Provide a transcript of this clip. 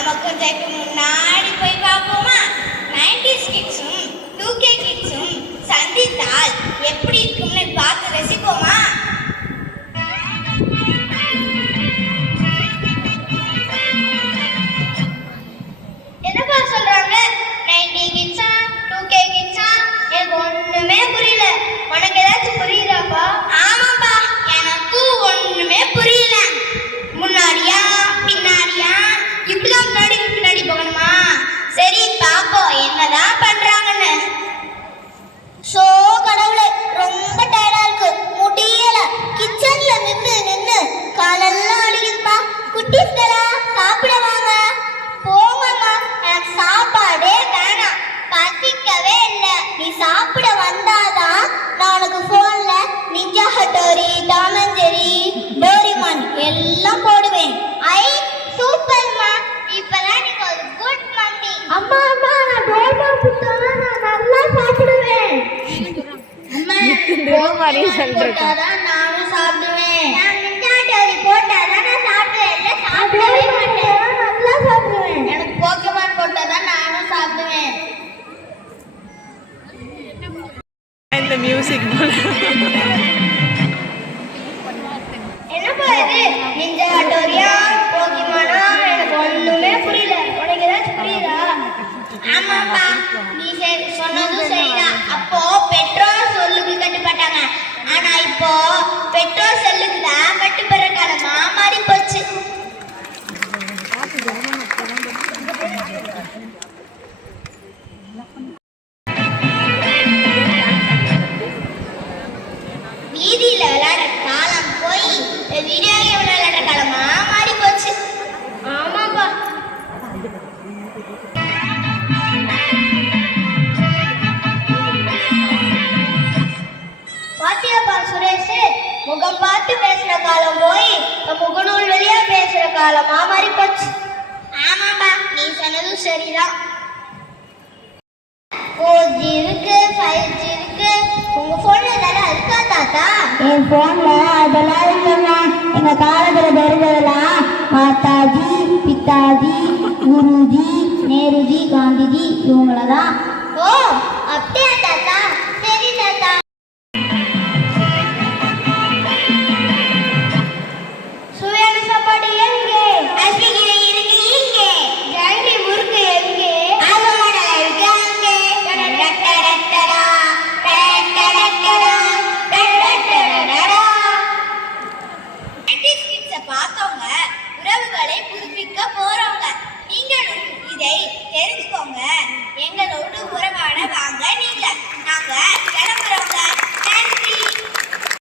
நம்ம கொஞ்சம் முன்னாடி போய் பார்ப்போமா? 90s கிட்ஸும் 2K கிட்ஸும் சந்தித்தால் எப்படி இருக்கும்னு பார்த்து ரசிப்போமா? என்னப்பா சொல்றாங்க? 90 கிட்ஸா 2K கிட்ஸா? எனக்கு ஒண்ணுமே புரியல. உனக்கு ஏதாச்சும் புரியுதாப்பா? ஆமாப்பா, எனக்கு ஒண்ணுமே புரியல. முன்னாடியா பின்னாடியா? இப்படிதான் பின்னாடி போகணுமா? சரி பாப்போம் என்னதான் பண்றாங்கன்னு. சோ கடவுளே, ரொம்ப டயர்டா இருக்கு, முடியல. கிச்சன்ல நின்னு காலெல்லாம் அடிக்குதுப்பா. குட்டீஸ்களா சாப்பிட வாங்க. போங்கம்மா, எனக்கு சாப்பாடே வேணாம், பசிக்கவே இல்லை. நீ சாப்பிட வந்தாதான் நான் உனக்கு போன்ல ninja Hattori, Tom and Jerry, Doraemon எல்லாம் போடுவேன். ஐ சூப்பர்மா, இப்பதான் நீங்க ஒரு குட் மம்மி. அம்மா நான் டோரிமான் புத்தகம் நான் நல்லா சாப்பிடுவேன். போட்டாதான் நானும் சாப்பிடுவேன். நான் நிஞ்சா ஹட்டோரி போட்டாதான் நான் சாப்பிடுவேன். இல்லை சாப்பிடவே மாட்டேன், நல்லா சாப்பிடுவேன். எனக்கு போக்கமான் போட்டாதான் நானும் சாப்பிடுவேன். இந்த மியூசிக் என்னப்பா இது? நிஞ்சா ஹட்டோரியா போக்கிமானா? எனக்கு ஒண்ணுமே புரியல. உனக்கு ஏதாச்சும் புரியுதா? ஆமாப்பா, நீ சொன்னதும் சரிதான். அப்போ பெட்ரோல் சொல்லுக்கு கட்டுப்பட்டாங்க, ஆனா இப்போ பெட்ரோல் செல்லுக்கு தான் கட்டுப்படுற காலமா மாறி போச்சு. வீதியில விளையாட காலம் போய் வீடியோ கேம் விளையாட காலமா மாறி போச்சு. ஆமாப்பா, பாத்தியாப்பா சுரேஷ், முகம் பார்த்து பேசுற காலம் போய் முகநூல் வழியா பேசுற காலமா மாறி போச்சு. ஆமாப்பா, நீ சொன்னதும் சரிதான். 4G இருக்கு, 5G இருக்கு. உங்க போன்ல இதெல்லாம் இருக்கா தாத்தா? என் போன்ல அதெல்லாம் இல்லைங்க. எங்க காலத்துல தெரிஞ்சதெல்லாம் மாதாஜி, பிதாஜி, குருஜி, நேருஜி, காந்திஜி இவங்களதான். ஓ அப்படியா தாத்தா? சரி தாத்தா. சுவையான சாப்பாடு எங்கே? அஸ்விகிரி இருக்கு இங்கே. ஜாங்கி முறுக்கு எங்கே? ஆலோட இருக்கு அங்கே. டடடடடடடா டடடடடடா டடடடடடா. 90s கிட்ஸை பார்த்தவங்க உறவுகளை புதுப்பிக்க போறவங்க. நீங்களும் இதை